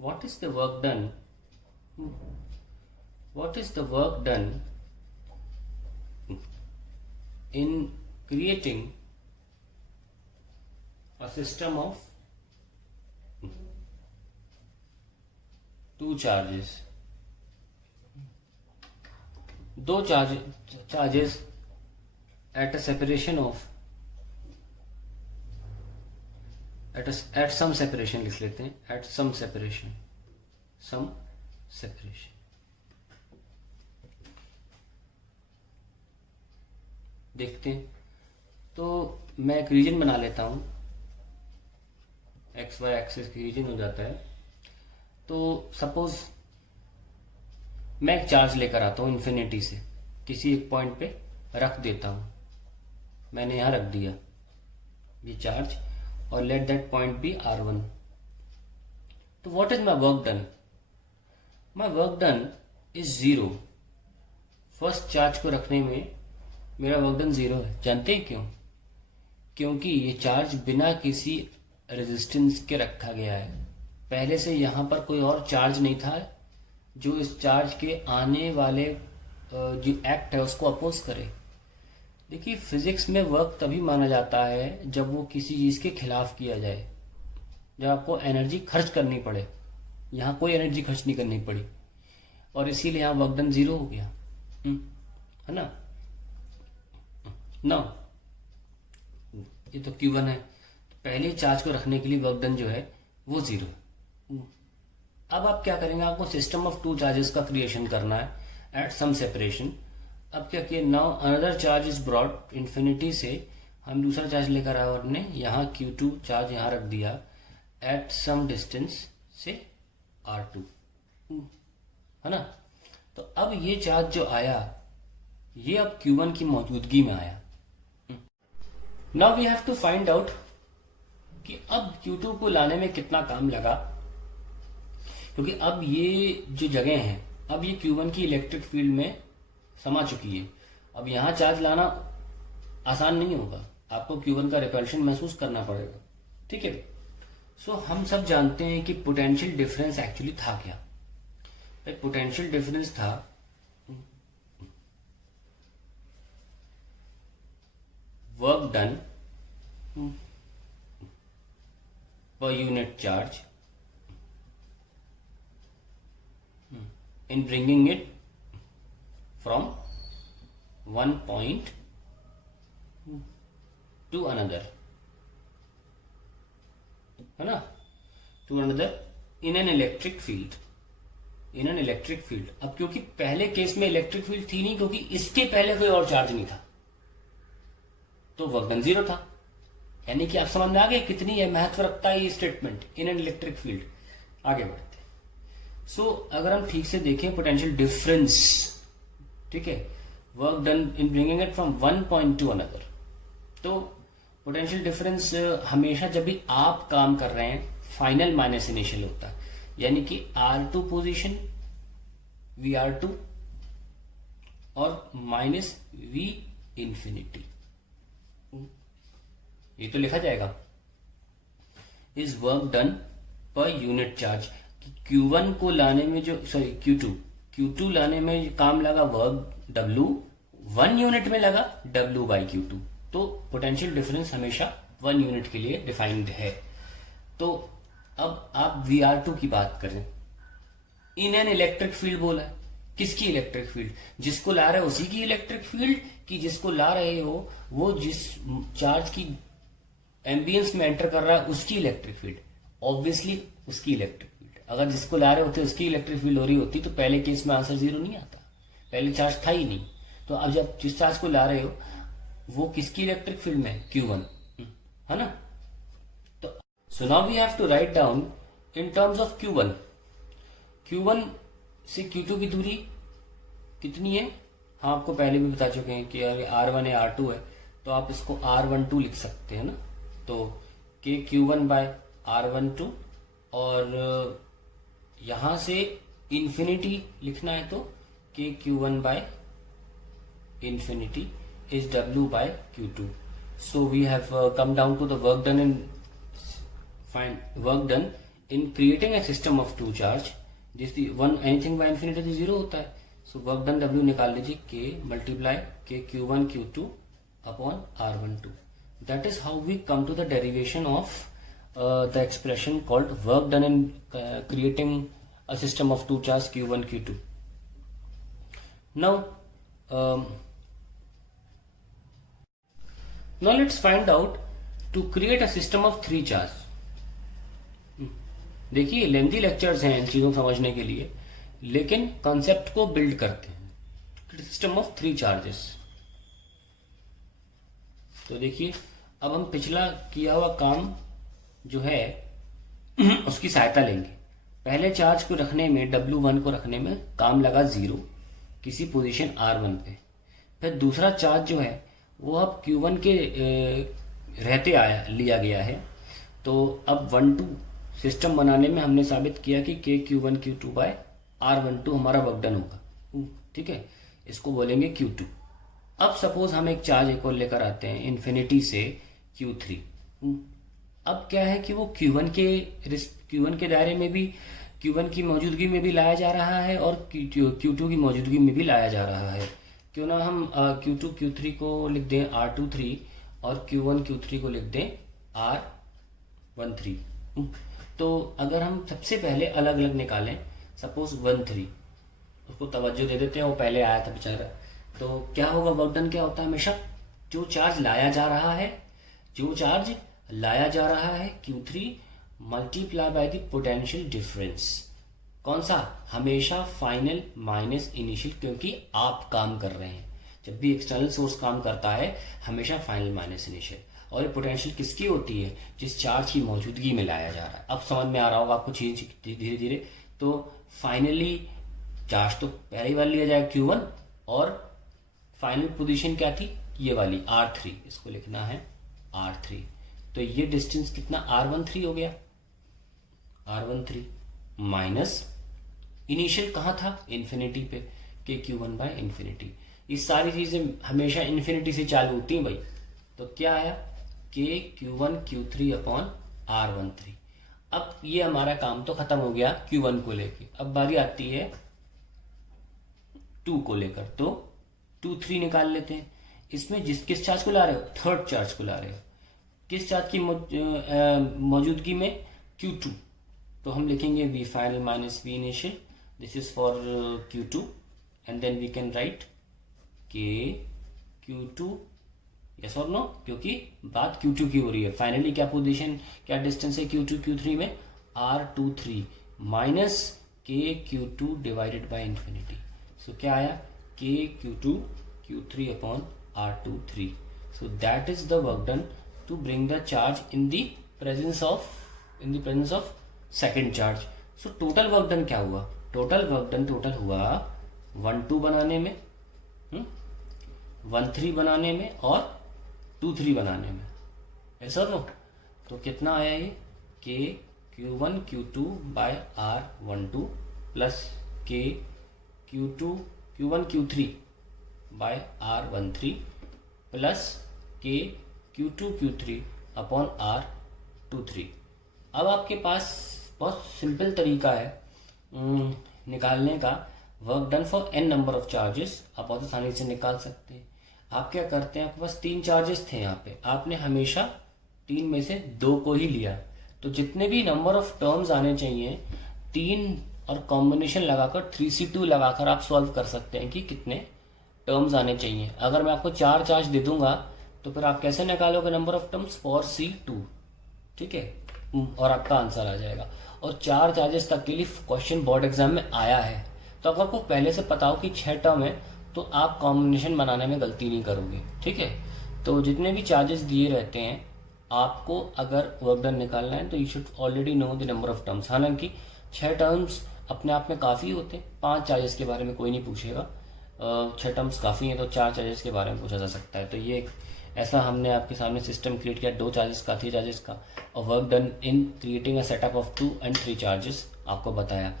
what is the work done what is the work done in creating a system of two charges, दो charges at a separation of at some separation लिख लेते हैं, at some separation देखते हैं। तो मैं एक reason बना लेता हूं, एक्स वाई एक्सिस की रीजन हो जाता है। तो सपोज मैं एक चार्ज लेकर आता हूं इन्फिनिटी से, किसी एक पॉइंट पे रख देता हूं, मैंने यहां रख दिया ये चार्ज, और let that point B R1। तो what is my work done? My work done is 0। First charge को रखने में मेरा वर्क डन 0 है। जानते हैं क्यों? क्योंकि ये चार्ज बिना किसी रेजिस्टेंस के रखा गया है। पहले से यहां पर कोई और चार्ज नहीं था जो इस चार्ज के आने वाले जो एक्ट है उसको अपोज करे। देखिए, फिजिक्स में वर्क तभी माना जाता है जब वो किसी चीज के खिलाफ किया जाए, जब आपको एनर्जी खर्च करनी पड़े। यहां कोई एनर्जी खर्च नहीं करनी पड़ी, और इसीलिए यहां वर्क डन 0 हो गया, है ना। ये तो Q1 है, तो पहले चार्ज को रखने के लिए वर्क डन जो है वो 0। अब आप क्या करेंगे? आपको सिस्टम ऑफ टू चार्जेस का क्रिएशन करना है एट सम सेपरेशन। अब क्या किया? Now another charge is brought infinity से, हम दूसरा चार्ज लेकर आए और ने यहाँ Q2 चार्ज यहाँ रख दिया एट सम डिस्टेंस से R2, है ना। तो अब ये चार्ज जो आया ये अब Q1 की मौजूदगी में आया। Now we have to find out कि अब Q2 को लाने में कितना काम लगा, क्योंकि अब ये जो जगह है, अब ये Q1 की इलेक्ट्रिक फील्ड में समा चुकी है। अब यहां चार्ज लाना आसान नहीं होगा, आपको Q1 का रिपल्शन महसूस करना पड़ेगा, ठीक है। सो हम सब जानते हैं कि पोटेंशियल डिफरेंस एक्चुअली था क्या। पोटेंशियल डिफरेंस था work done per unit charge in bringing it from one point to another, है ना, to another in an electric field, अब क्योंकि पहले केस में इलेक्ट्रिक फील्ड थी नहीं, क्योंकि इसके पहले कोई और चार्ज नहीं था, तो वर्क डन 0 था। यानी कि आप समझ में आ गए कितनी है महत्व रखता है ये statement, in an electric field. आगे बढ़ते हैं। सो अगर हम ठीक से देखें पोटेंशियल डिफरेंस, ठीक है, work done in bringing it from one point two another. तो पोटेंशियल डिफरेंस हमेशा जब भी आप काम कर रहे हैं फाइनल माइनस इनिशियल होता है, यानी कि R2 पोजीशन VR2 और माइनस V इंफिनिटी, ये तो लिखा जाएगा is work done per unit charge. Q1 को लाने में जो Q2 लाने में काम लगा वर्क W, 1 यूनिट में लगा W बाई Q2। तो पोटेंशियल डिफरेंस हमेशा 1 यूनिट के लिए डिफाइंड है। तो अब आप VR2 की बात करें, इन एन इलेक्ट्रिक फील्ड बोला है, किसकी इलेक्ट्रिक फील्ड? जिसको ला रहे हो उसी की इलेक्ट्रिक फील्ड, कि जिसको ला रहे हो वो जिस चार्ज की एम्बियंस में एंटर कर रहा है उसकी इलेक्ट्रिक फील्ड, ऑब्वियसली उसकी इलेक्ट्रिक फील्ड। अगर जिसको ला रहे होते उसकी इलेक्ट्रिक फील्ड हो रही होती तो पहले केस में आंसर 0 नहीं आता, पहले चार्ज था ही नहीं। तो अब जब जिस चार्ज को ला रहे हो वो किसकी इलेक्ट्रिक फील्ड में? Q1, है ना। तो so now we have to write down in terms of Q1 से Q2 की दूरी कितनी है? हाँ, आपको पहले भी बता चुके हैं कि R1 है R2 है, तो आप इसको R12 लिख सकते हैं ना। तो KQ1 बाय R12, और यहां से इंफिनिटी लिखना है तो KQ1 by infinity is W by Q2। So we have come down to the work done in creating a system of two charge जिस वन एनीथिंग बाय इन्फिनिटी तो zero होता है. सो वर्क डन W निकाल लीजिए K multiply K Q1 Q2 upon R12. That is how we come to the derivation of the expression called work done in creating a system of two charge Q1 Q2. Now let's find out to create a system of three charge. देखिए lengthy lectures हैं इन चीजों को समझने के लिए, लेकिन concept को build करते हैं. System of three charges. तो देखिए अब हम पिछला किया हुआ काम जो है उसकी सहायता लेंगे. पहले चार्ज को रखने में W1 को रखने में काम लगा 0 किसी पोजीशन R1 पे. फिर दूसरा चार्ज जो है वो अब Q1 के रहते आया लिया गया है. तो अब 1-2 सिस्टम बनाने में हमने साबित किया कि K Q1 Q2 by R12 हमारा वर्क डन होगा. ठीक है, इसको बोलेंगे Q2. अब सपोज हम एक चार्ज एक और लेकर आते हैं इन्फिनिटी से Q3. अब क्या है कि वो Q1 के दायरे में भी Q1 की मौजूदगी में भी लाया जा रहा है और Q2 की मौजूदगी में भी लाया जा रहा है. क्यों ना हम Q2 Q3 को लिख दें R23 और Q1 Q3 को लिख दें R13. तो अगर हम सबसे पहले अलग अलग निकालें, सपोज 1-3 उसको तवज्जो दे देते हैं, वो पहले आया था बेचारा. तो क्या होगा, वर्क डन क्या होता है हमेशा, जो चार्ज लाया जा रहा है Q3 multiply by the potential difference. कौन सा, हमेशा फाइनल माइनस इनिशियल, क्योंकि आप काम कर रहे हैं. जब भी एक्सटर्नल सोर्स काम करता है हमेशा फाइनल माइनस इनिशियल. और ये पोटेंशियल किसकी होती है, जिस चार्ज की मौजूदगी में लाया जा रहा है. अब समझ में आ रहा होगा आपको चीज धीरे धीरे. तो फाइनली चार्ज तो पहले ही वाला लिया जाएगा Q1 और फाइनल पोजीशन क्या थी, ये वाली R3. इसको लिखना है R3. तो ये डिस्टेंस कितना R13 हो गया. R13 माइनस इनिशियल कहाँ था, इन्फिनिटी पे, K Q1 बाय इन्फिनिटी. ये सारी चीजें हमेशा इन्फिनिटी से चालू होती हैं भाई. तो क्या आया, K Q1 Q3 upon R13. अब ये हमारा काम तो खत्म हो गया Q1 को लेके. अब बारी आती है 2 को लेकर. तो 2-3 निकाल लेते हैं. इसमें किस चार्ज को ला रहे हो, थर्ड चार्ज को ला रहे हो. किस चार्ज की मौजूदगी में, Q2. तो हम लिखेंगे V final minus V initial. This is for Q2 and then we can write K Q2. Yes और नो, क्योंकि बात Q2 की हो रही है. फाइनली क्या पोजीशन, क्या डिस्टेंस है Q2 Q3 में, R23 minus K Q2 divided by infinity. So क्या आया, K Q2 Q3 upon R23. So that is the work done to bring the charge in the presence of second charge. So total work done क्या हुआ, total हुआ 1-2 बनाने में, 1-3 बनाने में और 2-3 बनाने में. ऐसा नो. तो कितना आया ये, K Q1 Q2 by R12 plus K Q1 Q3 by R13 plus K Q2 Q3 upon R23. अब आपके पास बहुत सिंपल तरीका है निकालने का. Work done for n number of charges आप बहुत आसानी से निकाल सकते हैं. आप क्या करते हैं, आपके पास 3 चार्जेस थे यहाँ पे, आपने हमेशा 3 में से 2 को ही लिया. तो जितने भी नंबर ऑफ टर्म्स आने चाहिए 3 और कॉम्बिनेशन लगाकर 3C2 लगाकर आप सॉल्व कर सकते हैं कि कितने टर्म्स आने चाहिए. अगर मैं आपको 4 चार्ज दे दूंगा तो फिर आप कैसे निकालोगे number of terms, for C2. ठीक है, और आपका आंसर आ जाएगा. और 4 चार्जेस तक के लिए क्वेश्चन बोर्ड एग्जाम में आया है. तो अगर आपको पहले से पता हो कि 6 टर्म है तो आप कॉम्बिनेशन बनाने में गलती नहीं करोगे. ठीक है, तो जितने भी चार्जेस दिए रहते हैं आपको अगर वर्क डन निकालना है तो you should already know the number of terms. हालांकि 6 टर्म्स अपने आप में काफी होते हैं, 5 चार्जेस के बारे में कोई नहीं पूछेगा. 6 टर्म्स काफी है तो 4 चार्जेस के बारे में पूछा जा सकता है. तो ये ऐसा हमने आपके सामने सिस्टम क्रिएट किया 2 चार्जेस का, 3 चार्जेस का, और work done in creating a setup of 2 and 3 charges आपको बताया.